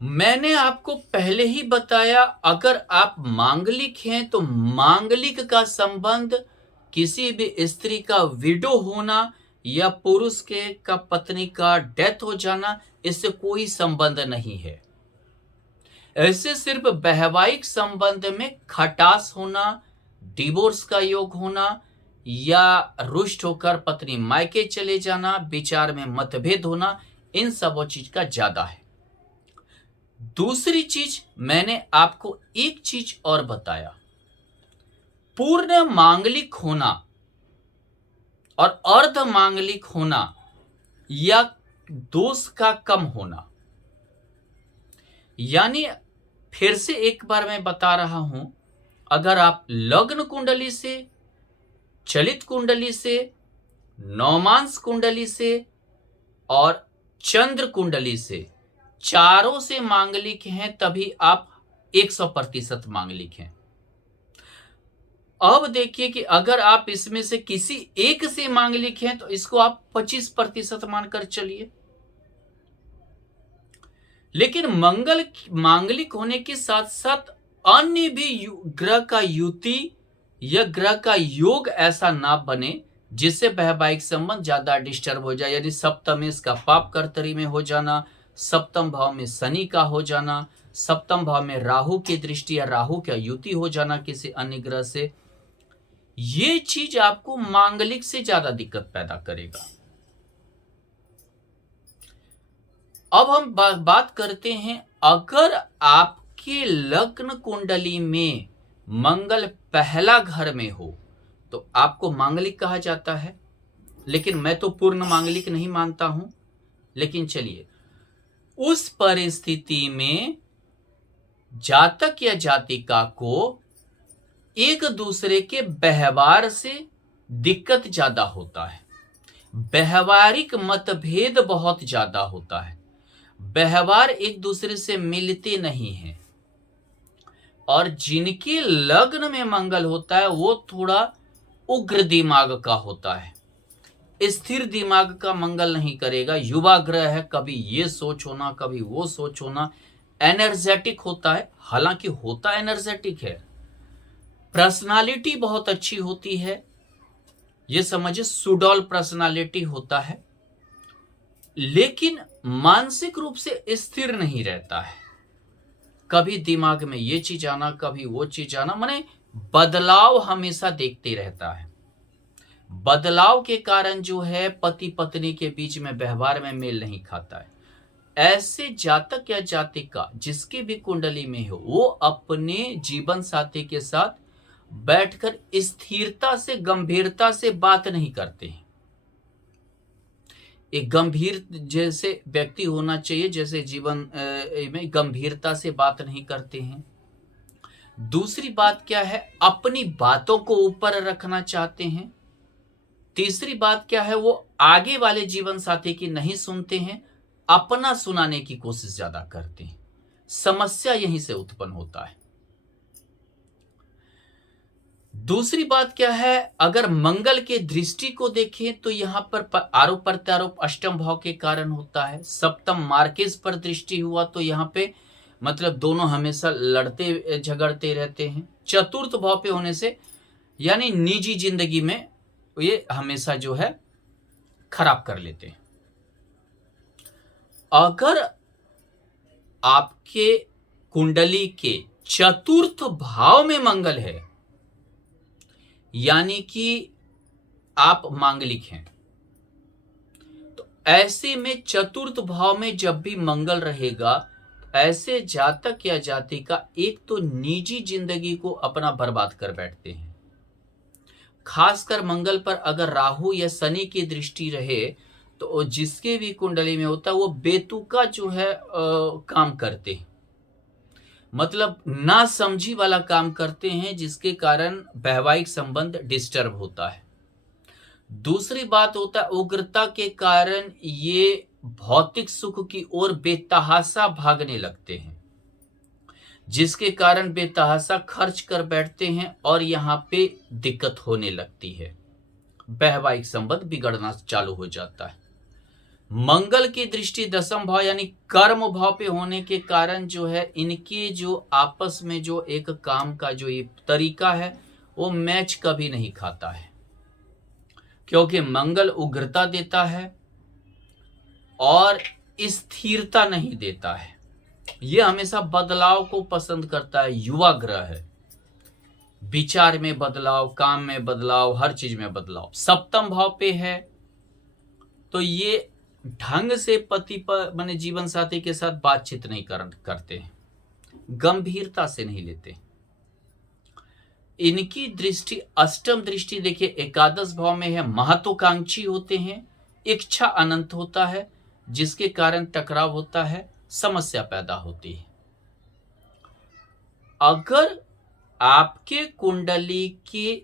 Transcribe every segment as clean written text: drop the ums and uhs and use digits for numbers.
मैंने आपको पहले ही बताया, अगर आप मांगलिक हैं तो मांगलिक का संबंध किसी भी स्त्री का विडो होना या पुरुष के का पत्नी का डेथ हो जाना, इससे कोई संबंध नहीं है। ऐसे सिर्फ वैवाहिक संबंध में खटास होना, डिवोर्स का योग होना या रुष्ट होकर पत्नी मायके चले जाना, विचार में मतभेद होना, इन सब चीज का ज्यादा है। दूसरी चीज, मैंने आपको एक चीज और बताया, पूर्ण मांगलिक होना और अर्ध मांगलिक होना या दोष का कम होना। यानी फिर से एक बार मैं बता रहा हूं, अगर आप लग्न कुंडली से, चलित कुंडली से, नौमांस कुंडली से और चंद्र कुंडली से, चारों से मांगलिक हैं, तभी आप 100% मांगलिक हैं। अब देखिए कि अगर आप इसमें से किसी एक से मांगलिक हैं तो इसको आप 25% मानकर चलिए। लेकिन मंगल मांगलिक होने के साथ साथ अन्य भी ग्रह का युति या ग्रह का योग ऐसा ना बने जिससे वैवाहिक संबंध ज्यादा डिस्टर्ब हो जाए। यानी सप्तम इसका पाप कर्तरी में हो जाना, सप्तम भाव में शनि का हो जाना, सप्तम भाव में राहु की दृष्टि या राहु का युति हो जाना किसी अन्य ग्रह से, ये चीज आपको मांगलिक से ज्यादा दिक्कत पैदा करेगा। अब हम बात करते हैं, अगर आपके लग्न कुंडली में मंगल पहला घर में हो तो आपको मांगलिक कहा जाता है। लेकिन मैं तो पूर्ण मांगलिक नहीं मानता हूं। लेकिन चलिए, उस परिस्थिति में जातक या जातिका को एक दूसरे के व्यवहार से दिक्कत ज्यादा होता है, व्यवहारिक मतभेद बहुत ज्यादा होता है, व्यवहार एक दूसरे से मिलते नहीं हैं। और जिनके लग्न में मंगल होता है वो थोड़ा उग्र दिमाग का होता है, स्थिर दिमाग का मंगल नहीं करेगा। युवा ग्रह है, कभी ये सोच होना कभी वो सोच होना, एनर्जेटिक होता है, हालांकि होता एनर्जेटिक है, पर्सनालिटी बहुत अच्छी होती है, ये समझिए सुडौल पर्सनालिटी होता है, लेकिन मानसिक रूप से स्थिर नहीं रहता है। कभी दिमाग में ये चीज आना कभी वो चीज आना, माने बदलाव हमेशा देखते रहता है। बदलाव के कारण जो है पति पत्नी के बीच में व्यवहार में मेल नहीं खाता है। ऐसे जातक या जातिका जिसकी भी कुंडली में हो, वो अपने जीवन साथी के साथ बैठकर स्थिरता से गंभीरता से बात नहीं करते हैं। एक गंभीर जैसे व्यक्ति होना चाहिए, जैसे जीवन में गंभीरता से बात नहीं करते हैं। दूसरी बात क्या है, अपनी बातों को ऊपर रखना चाहते हैं। तीसरी बात क्या है, वो आगे वाले जीवन साथी की नहीं सुनते हैं, अपना सुनाने की कोशिश ज्यादा करते हैं। समस्या यहीं से उत्पन्न होता है। दूसरी बात क्या है, अगर मंगल के दृष्टि को देखें तो यहां पर आरोप प्रत्यारोप अष्टम भाव के कारण होता है। सप्तम मार्केज पर दृष्टि हुआ तो यहां पे मतलब दोनों हमेशा लड़ते झगड़ते रहते हैं। चतुर्थ भाव पे होने से यानी निजी जिंदगी में ये हमेशा जो है खराब कर लेते हैं। अगर आपके कुंडली के चतुर्थ भाव में मंगल है, यानी कि आप मांगलिक हैं, तो ऐसे में चतुर्थ भाव में जब भी मंगल रहेगा, ऐसे जातक या जातिका एक तो निजी जिंदगी को अपना बर्बाद कर बैठते हैं। खासकर मंगल पर अगर राहु या शनि की दृष्टि रहे तो जिसके भी कुंडली में होता है वो बेतुका जो है काम करते हैं, मतलब ना समझी वाला काम करते हैं, जिसके कारण वैवाहिक संबंध डिस्टर्ब होता है। दूसरी बात होता है उग्रता के कारण ये भौतिक सुख की ओर बेतहाशा भागने लगते हैं, जिसके कारण बेतहाशा खर्च कर बैठते हैं और यहाँ पे दिक्कत होने लगती है, वैवाहिक संबंध बिगड़ना चालू हो जाता है। मंगल की दृष्टि दशम भाव यानी कर्म भाव पे होने के कारण जो है इनके जो आपस में जो एक काम का जो ये तरीका है वो मैच कभी नहीं खाता है, क्योंकि मंगल उग्रता देता है और स्थिरता नहीं देता है। ये हमेशा बदलाव को पसंद करता है, युवा ग्रह है। विचार में बदलाव, काम में बदलाव, हर चीज में बदलाव। सप्तम भाव पे है तो ये ढंग से पति पर माने जीवन साथी के साथ बातचीत नहीं करते हैं, गंभीरता से नहीं लेते। इनकी दृष्टि अष्टम दृष्टि देखिए एकादश भाव में है, महत्वाकांक्षी होते हैं, इच्छा अनंत होता है, जिसके कारण टकराव होता है, समस्या पैदा होती है। अगर आपके कुंडली के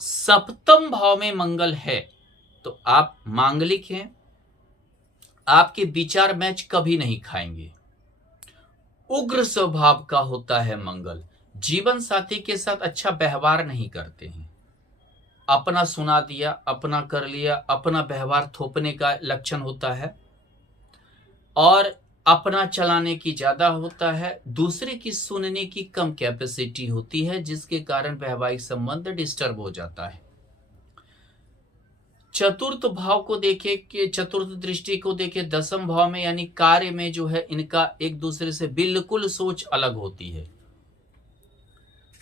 सप्तम भाव में मंगल है तो आप मांगलिक हैं, आपके विचार मैच कभी नहीं खाएंगे। उग्र स्वभाव का होता है मंगल, जीवन साथी के साथ अच्छा व्यवहार नहीं करते हैं, अपना सुना दिया, अपना कर लिया, अपना व्यवहार थोपने का लक्षण होता है और अपना चलाने की ज्यादा होता है, दूसरे की सुनने की कम कैपेसिटी होती है, जिसके कारण वैवाहिक संबंध डिस्टर्ब हो जाता है। चतुर्थ भाव को देखे कि चतुर्थ दृष्टि को देखे दशम भाव में यानी कार्य में जो है इनका एक दूसरे से बिल्कुल सोच अलग होती है,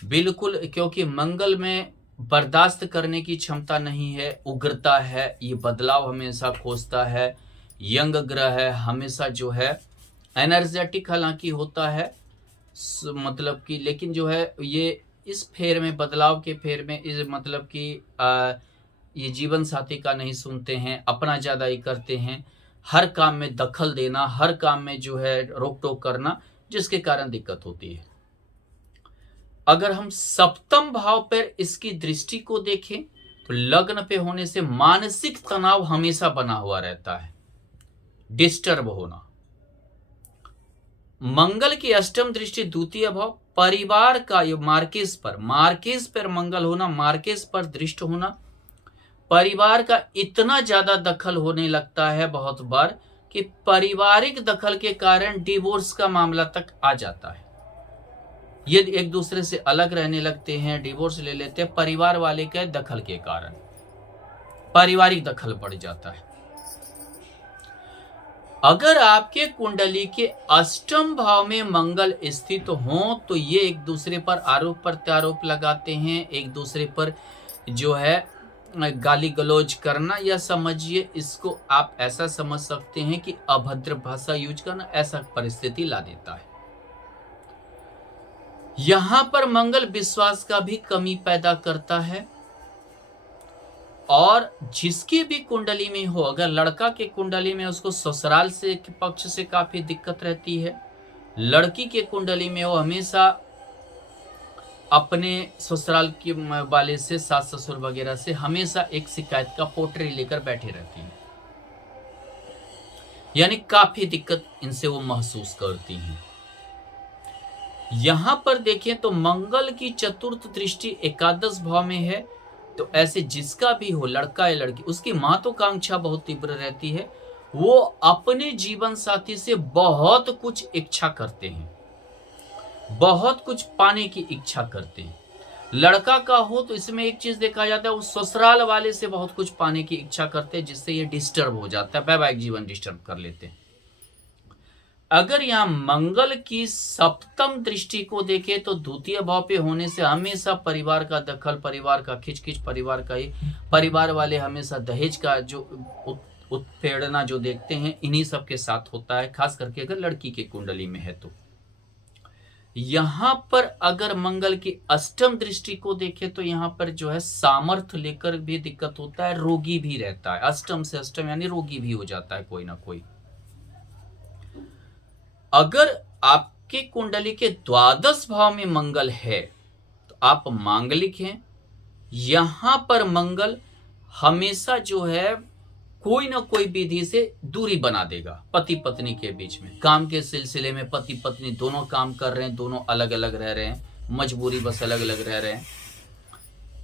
बिल्कुल, क्योंकि मंगल में बर्दाश्त करने की क्षमता नहीं है, उग्रता है, ये बदलाव हमेशा खोजता है, यंग ग्रह है, हमेशा जो है एनर्जेटिक हालांकि होता है मतलब कि, लेकिन जो है ये इस फेर में बदलाव के फेर में इस मतलब कि ये जीवन साथी का नहीं सुनते हैं, अपना ज्यादा ही करते हैं, हर काम में दखल देना, हर काम में जो है रोक टोक करना, जिसके कारण दिक्कत होती है। अगर हम सप्तम भाव पर इसकी दृष्टि को देखें तो लग्न पे होने से मानसिक तनाव हमेशा बना हुआ रहता है, डिस्टर्ब होना। मंगल की अष्टम दृष्टि द्वितीय भाव परिवार का ये मार्केस पर मंगल होना, मार्केस पर दृष्ट होना, परिवार का इतना ज्यादा दखल होने लगता है बहुत बार कि पारिवारिक दखल के कारण डिवोर्स का मामला तक आ जाता है। ये एक दूसरे से अलग रहने लगते हैं, डिवोर्स ले लेते हैं, परिवार वाले के दखल के कारण पारिवारिक दखल बढ़ जाता है। अगर आपके कुंडली के अष्टम भाव में मंगल स्थित हो तो ये एक दूसरे पर आरोप प्रत्यारोप लगाते हैं, एक दूसरे पर जो है गाली गलौज करना, या समझिए इसको आप ऐसा समझ सकते हैं कि अभद्र भाषा यूज करना, ऐसा परिस्थिति ला देता है। यहां पर मंगल विश्वास का भी कमी पैदा करता है, और जिसकी भी कुंडली में हो, अगर लड़का के कुंडली में उसको ससुराल से पक्ष से काफी दिक्कत रहती है, लड़की के कुंडली में हो हमेशा अपने ससुराल के वाले से, सास ससुर वगैरह से हमेशा एक शिकायत का पोटरी लेकर बैठे रहती है, यानी काफी दिक्कत इनसे वो महसूस करती हैं। यहां पर देखें तो मंगल की चतुर्थ दृष्टि एकादश भाव में है, तो ऐसे जिसका भी हो, लड़का या लड़की, उसकी महत्वाकांक्षा बहुत तीव्र रहती है, वो अपने जीवन साथी से बहुत कुछ इच्छा करते हैं, बहुत कुछ पाने की इच्छा करते हैं। लड़का का हो तो इसमें एक चीज देखा जाता है, वो ससुराल वाले से बहुत कुछ पाने की इच्छा करते हैं, जिससे ये डिस्टर्ब हो जाता है, वैवाहिक जीवन डिस्टर्ब कर लेते हैं। अगर यहाँ मंगल की सप्तम दृष्टि को देखें तो द्वितीय भाव पे होने से हमेशा परिवार का दखल, परिवार का खिचखिच, परिवार का ही, परिवार वाले हमेशा दहेज का जो उत्पीड़ना जो देखते हैं, इन्हीं सब के साथ होता है, खास करके अगर लड़की के कुंडली में है तो। यहां पर अगर मंगल की अष्टम दृष्टि को देखें तो यहां पर जो है सामर्थ्य लेकर भी दिक्कत होता है, रोगी भी रहता है, अष्टम से अष्टम यानी रोगी भी हो जाता है कोई ना कोई। अगर आपके कुंडली के द्वादश भाव में मंगल है तो आप मांगलिक हैं। यहां पर मंगल हमेशा जो है कोई ना कोई विधि से दूरी बना देगा पति पत्नी के बीच में। काम के सिलसिले में पति पत्नी दोनों काम कर रहे हैं, दोनों अलग अलग रह रहे हैं, मजबूरी बस अलग अलग रह रहे हैं,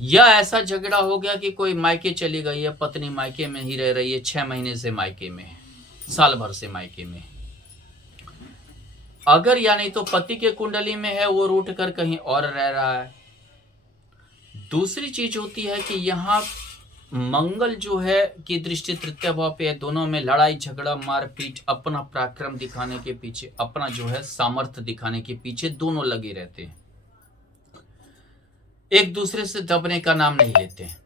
या ऐसा झगड़ा हो गया कि कोई मायके चली गई है, पत्नी मायके में ही रह रही है, 6 महीने से मायके में है, साल भर से मायके में। अगर या नहीं तो पति के कुंडली में है, वो रूठ कर कहीं और रह रहा है। दूसरी चीज होती है कि यहाँ मंगल जो है की दृष्टि तृतीय भाव पे है, दोनों में लड़ाई झगड़ा मारपीट, अपना पराक्रम दिखाने के पीछे, अपना जो है सामर्थ्य दिखाने के पीछे दोनों लगे रहते हैं, एक दूसरे से दबने का नाम नहीं लेते हैं।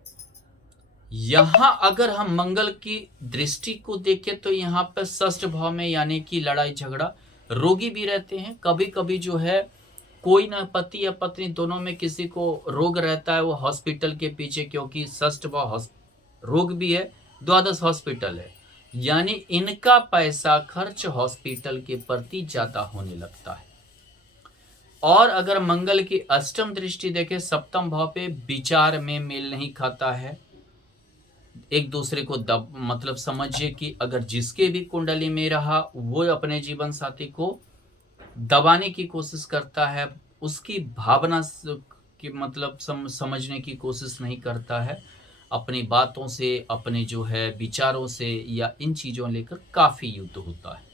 यहां अगर हम मंगल की दृष्टि को देखें तो यहाँ पे षष्ठ भाव में यानी कि लड़ाई झगड़ा, रोगी भी रहते हैं। कभी कभी जो है कोई ना पति या पत्नी दोनों में किसी को रोग रहता है, वो हॉस्पिटल के पीछे, क्योंकि षष्ठ भाव रोग भी है, द्वादश हॉस्पिटल है, यानी इनका पैसा खर्च हॉस्पिटल के प्रति ज्यादा होने लगता है। और अगर मंगल की अष्टम दृष्टि देखें सप्तम भाव पे, विचार में मेल नहीं खाता है, एक दूसरे को मतलब समझिए कि अगर जिसके भी कुंडली में रहा वो अपने जीवन साथी को दबाने की कोशिश करता है, उसकी भावना की मतलब समझने की कोशिश नहीं करता है, अपनी बातों से, अपने जो है विचारों से या इन चीजों लेकर काफी युद्ध होता है।